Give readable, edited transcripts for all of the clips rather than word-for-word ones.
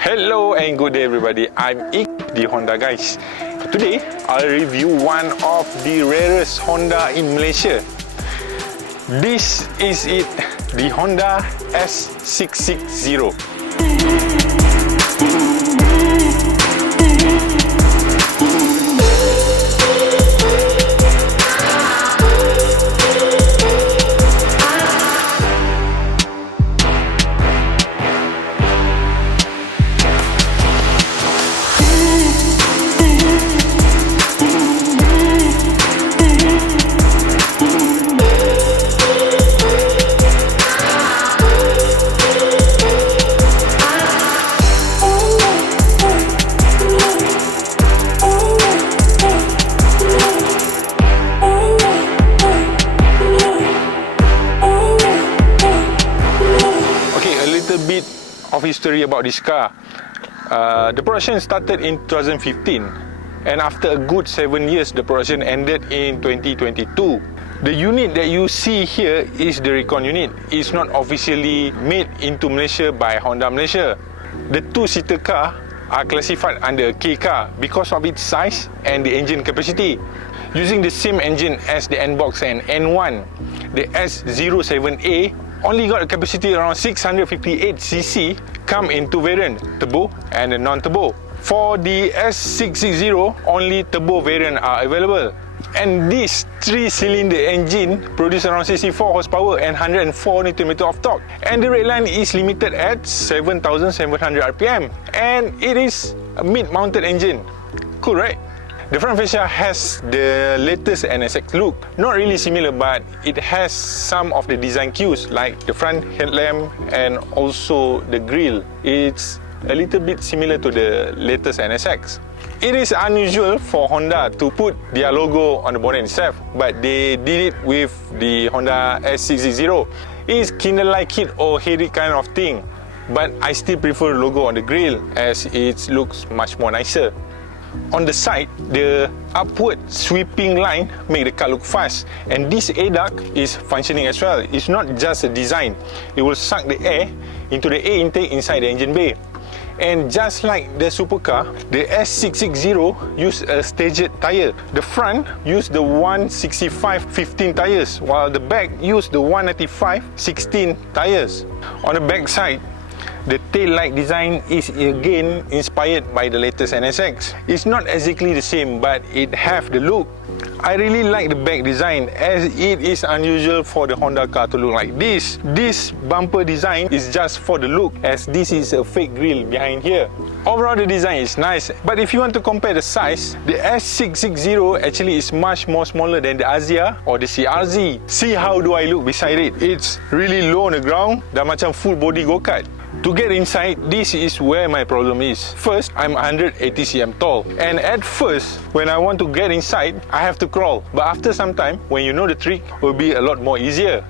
Hello and good day everybody, I'm Ik, the Honda guys. Today, I'll review one of the rarest Honda in Malaysia. This is it, the Honda S660. Bit of history about this car. The production started in 2015, and after a good 7 years, the production ended in 2022. The unit that you see here is the recon unit. It's not officially made into Malaysia by Honda Malaysia. The two-seater car are classified under a K car because of its size and the engine capacity. Using the same engine as the N-Box and N1, the S660 only got a capacity around 658cc, come in two variants, turbo and a non-turbo. For the S660, only turbo variant are available. And this 3-cylinder engine produces around 64 horsepower and 104 Nm of torque. And the rate line is limited at 7,700 RPM. And it is a mid-mounted engine. Cool, right? The front fascia has the latest NSX look. Not really similar, but it has some of the design cues like the front headlamp and also the grille. It's a little bit similar to the latest NSX. It is unusual for Honda to put their logo on the bonnet itself, but they did it with the Honda S660. It's kind of like it or hate it kind of thing, but I still prefer the logo on the grille as it looks much more nicer. On the side, the upward sweeping line make the car look fast, and this air duct is functioning as well. It's not just a design, it will suck the air into the air intake inside the engine bay. And just like the supercar, the S660 use a staggered tyre. The front use the 165/15 tyres, while the back use the 195/16 tyres. On the back side, the tail light design is again inspired by the latest NSX. It's not exactly the same, but it have the look. I really like the back design as it is unusual for the Honda car to look like this. This bumper design is just for the look as this is a fake grille behind here. Overall the design is nice, but if you want to compare the size, the S660 actually is much more smaller than the Azia or the CRZ. See how do I look beside it? It's really low on the ground, dah macam full body go-kart. To get inside, this is where my problem is. First, I'm 180 cm tall, and at first, when I want to get inside, I have to crawl. But after some time, when you know the trick, it will be a lot more easier.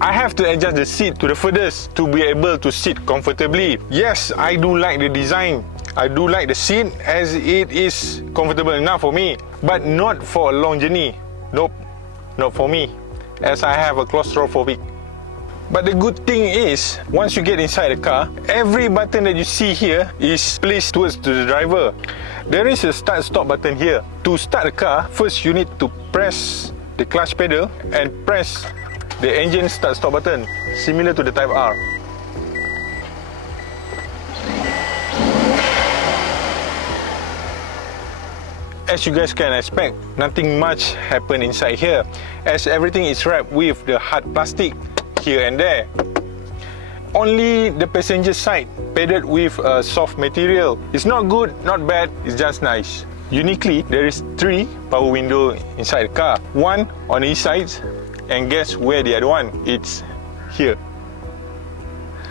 I have to adjust the seat to the furthest to be able to sit comfortably. Yes, I do like the design. I do like the seat as it is comfortable enough for me, but not for a long journey. Nope, not for me, as I have a claustrophobic. But the good thing is, once you get inside the car, every button that you see here is placed towards the driver. There is a start-stop button here. To start the car, first you need to press the clutch pedal and press the engine start-stop button, similar to the Type R. As you guys can expect, nothing much happened inside here, as everything is wrapped with the hard plastic here and there. Only the passenger side padded with a soft material. It's not good, not bad, it's just nice. Uniquely, there is 3 power windows inside the car. One on each side, and guess where the other one? It's here.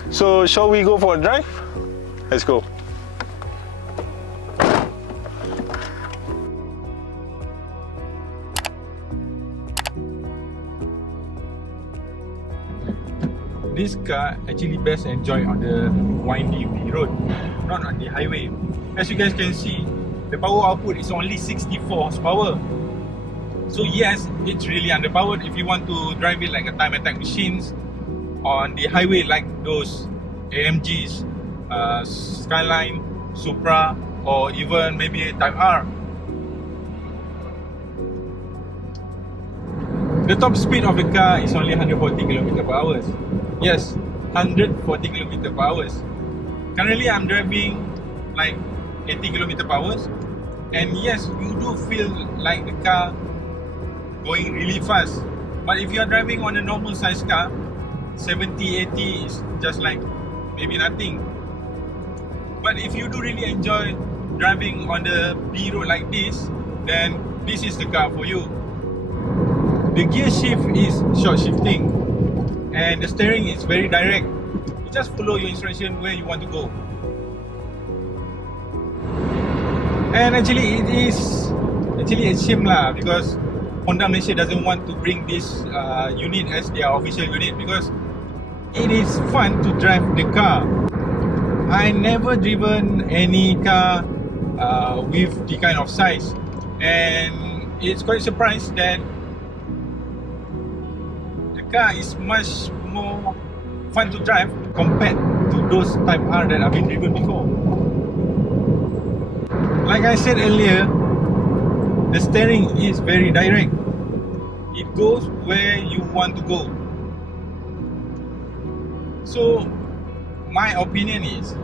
So, shall we go for a drive? Let's go. This car actually best enjoyed on the windy road, not on the highway. As you guys can see, the power output is only 64 horsepower. So yes, it's really underpowered if you want to drive it like a time attack machines on the highway, like those AMGs, Skyline, Supra, or even maybe Type R. The top speed of the car is only 140 km per hour. Yes, 140 km per hour. Currently I'm driving like 80 km per hour, and yes, you do feel like the car going really fast. But if you are driving on a normal size car, 70, 80 is just like maybe nothing. But if you do really enjoy driving on the B road like this, then this is the car for you. The gear shift is short shifting, and the steering is very direct. You just follow your instruction where you want to go. And actually it is a shame lah, because Honda Malaysia doesn't want to bring this unit as their official unit, because it is fun to drive the car. I never driven any car with the kind of size, and it's quite surprised that the car is much more fun to drive compared to those Type R that I've been driven before. Like I said earlier, the steering is very direct. It goes where you want to go. So my opinion is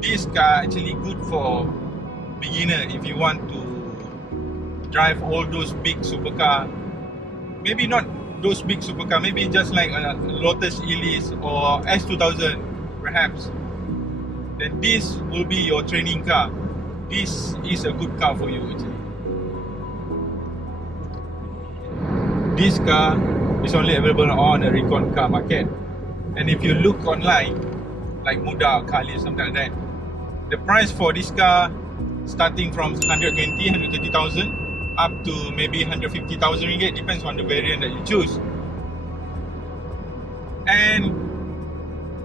this car actually good for beginner if you want to drive all those big supercar. Maybe not those big supercar, maybe just like a Lotus Elise or S2000 perhaps. Then this will be your training car. This is a good car for you actually. This car is only available on the recon car market, and if you look online like Muda, Kali, something like that, the price for this car starting from 130,000 up to maybe 150,000 ringgit, depends on the variant that you choose. And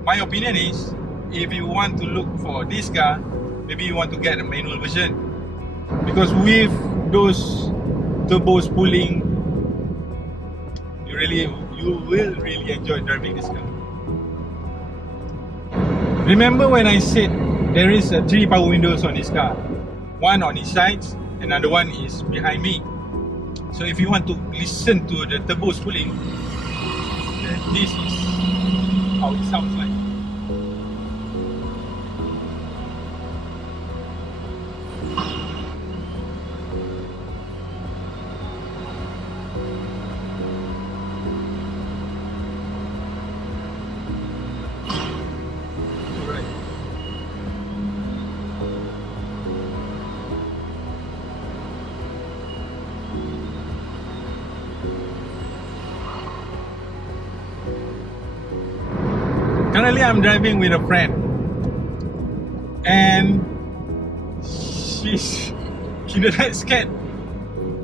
my opinion is, if you want to look for this car, maybe you want to get a manual version, because with those turbo spooling, you will really enjoy driving this car. Remember when I said there is 3 power windows on this car? One on its sides, another one is behind me. So if you want to listen to the turbo spooling, then this is how it sounds like. Currently I'm driving with a friend, and she's not scared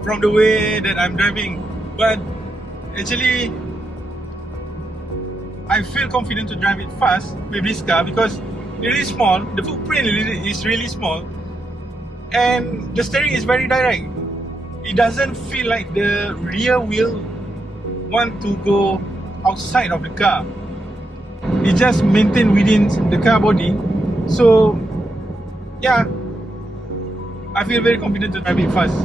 from the way that I'm driving, but actually I feel confident to drive it fast with this car because it is small, the footprint is really small, and the steering is very direct. It doesn't feel like the rear wheel want to go outside of the car. It just maintained within the car body. So yeah, I feel very confident to drive it fast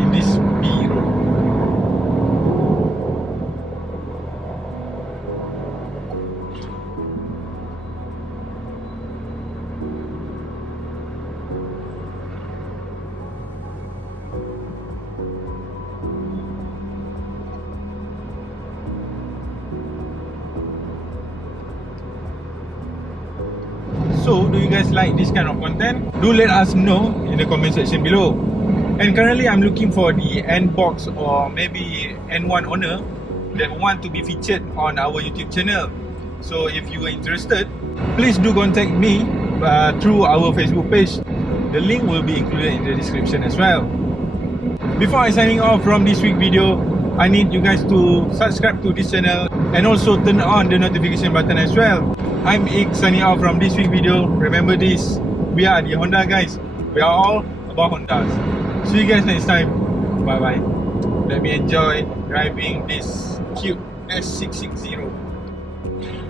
in this B road. So, do you guys like this kind of content? Do let us know in the comment section below. And currently I'm looking for the N-Box or maybe N1 owner that want to be featured on our YouTube channel. So if you are interested, please do contact me through our Facebook page. The link will be included in the description as well. Before I signing off from this week's video, I need you guys to subscribe to this channel and also turn on the notification button as well. I'm Ik signing off from this week's video. Remember this, we are the Honda guys. We are all about Hondas. See you guys next time. Bye bye. let me enjoy driving this cute S660.